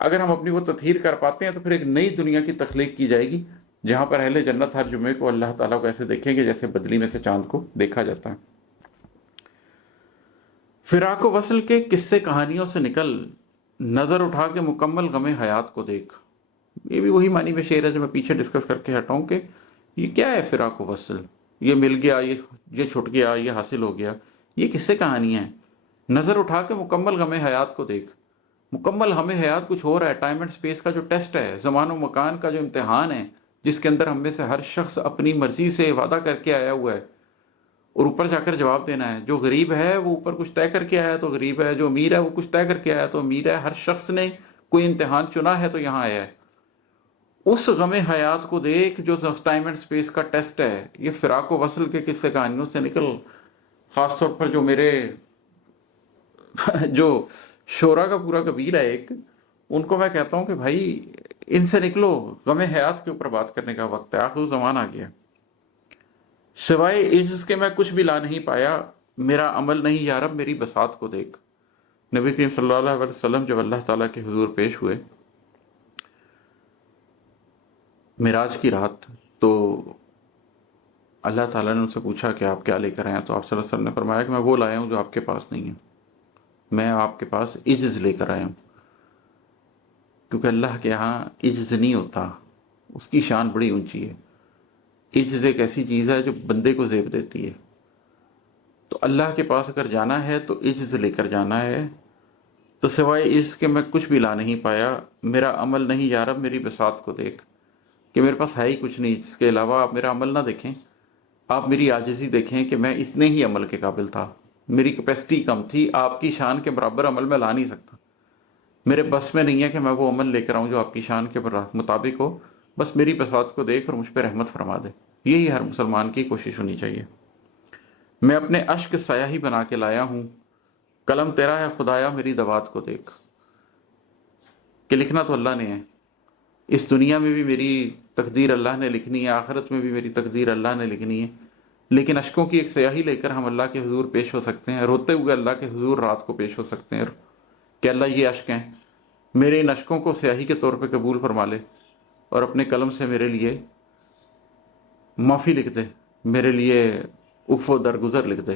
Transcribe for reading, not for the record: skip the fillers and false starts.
اگر ہم اپنی وہ تطہیر کر پاتے ہیں تو پھر ایک نئی دنیا کی تخلیق کی جائے گی، جہاں پر اہل جنت ہر جمعے کو اللہ تعالیٰ کو ایسے دیکھیں گے جیسے بدلی میں سے چاند کو دیکھا جاتا ہے۔ فراق و وصل کے قصے کہانیوں سے نکل، نظر اٹھا کے مکمل غم حیات کو دیکھ۔ یہ بھی وہی معنی میں شعر ہے جو میں پیچھے ڈسکس کر کے ہٹاؤں کہ یہ کیا ہے فراق و وصل، یہ مل گیا، یہ چھٹ گیا، یہ حاصل ہو گیا، یہ کس سے کہانیاں ہیں؟ نظر اٹھا کے مکمل غم حیات کو دیکھ۔ مکمل ہمیں حیات کچھ ہو رہا ہے، ٹائم اینڈ سپیس کا جو ٹیسٹ ہے، زمان و مکان کا جو امتحان ہے، جس کے اندر ہم میں سے ہر شخص اپنی مرضی سے وعدہ کر کے آیا ہوا ہے اور اوپر جا کر جواب دینا ہے۔ جو غریب ہے وہ اوپر کچھ طے کر کے آیا تو غریب ہے، جو امیر ہے وہ کچھ طے کر کے آیا تو امیر ہے۔ ہر شخص نے کوئی امتحان چنا ہے تو یہاں آیا ہے۔ اس غم حیات کو دیکھ جو ٹائم اینڈ سپیس کا ٹیسٹ ہے۔ یہ فراق و وصل کے قصے کہانیوں سے نکل، خاص طور پر جو میرے جو شعراء کا پورا قبیل ہے ایک، ان کو میں کہتا ہوں کہ بھائی ان سے نکلو، غم حیات کے اوپر بات کرنے کا وقت ہے، آخر زمان آ گیا۔ سوائے عجز کے میں کچھ بھی لا نہیں پایا، میرا عمل نہیں یارب میری بساط کو دیکھ۔ نبی کریم صلی اللہ علیہ وسلم جب اللہ تعالیٰ کے حضور پیش ہوئے معراج کی رات، تو اللہ تعالیٰ نے ان سے پوچھا کہ آپ کیا لے کر آئے ہیں؟ تو آپ صلی اللہ علیہ وسلم نے فرمایا کہ میں وہ لایا ہوں جو آپ کے پاس نہیں ہے، میں آپ کے پاس عجز لے کر آیا ہوں، کیونکہ اللہ کے ہاں عجز نہیں ہوتا، اس کی شان بڑی اونچی ہے۔ عجز ایک ایسی چیز ہے جو بندے کو زیب دیتی ہے، تو اللہ کے پاس اگر جانا ہے تو عجز لے کر جانا ہے۔ تو سوائے عجز کے میں کچھ بھی لا نہیں پایا، میرا عمل نہیں یارب میری بساط کو دیکھ، کہ میرے پاس ہے ہی کچھ نہیں، اس کے علاوہ آپ میرا عمل نہ دیکھیں، آپ میری عاجزی دیکھیں کہ میں اتنے ہی عمل کے قابل تھا، میری کیپیسٹی کم تھی، آپ کی شان کے برابر عمل میں لا نہیں سکتا، میرے بس میں نہیں ہے کہ میں وہ عمل لے کر آؤں جو آپ کی شان کے مطابق ہو، بس میری بساط کو دیکھ اور مجھ پہ رحمت فرما دے۔ یہی ہر مسلمان کی کوشش ہونی چاہیے۔ میں اپنے اشک سایہ ہی بنا کے لایا ہوں، قلم تیرا ہے خدایا میری دوات کو دیکھ۔ کہ لکھنا تو اللہ نے ہے، اس دنیا میں بھی میری تقدیر اللہ نے لکھنی ہے، آخرت میں بھی میری تقدیر اللہ نے لکھنی ہے، لیکن اشکوں کی ایک سیاہی لے کر ہم اللہ کے حضور پیش ہو سکتے ہیں، روتے ہوئے اللہ کے حضور رات کو پیش ہو سکتے ہیں کہ اللہ یہ اشک ہیں، میرے ان اشکوں کو سیاہی کے طور پہ قبول فرما لے اور اپنے قلم سے میرے لیے معافی لکھ دے، میرے لیے عفو درگزر لکھ دے۔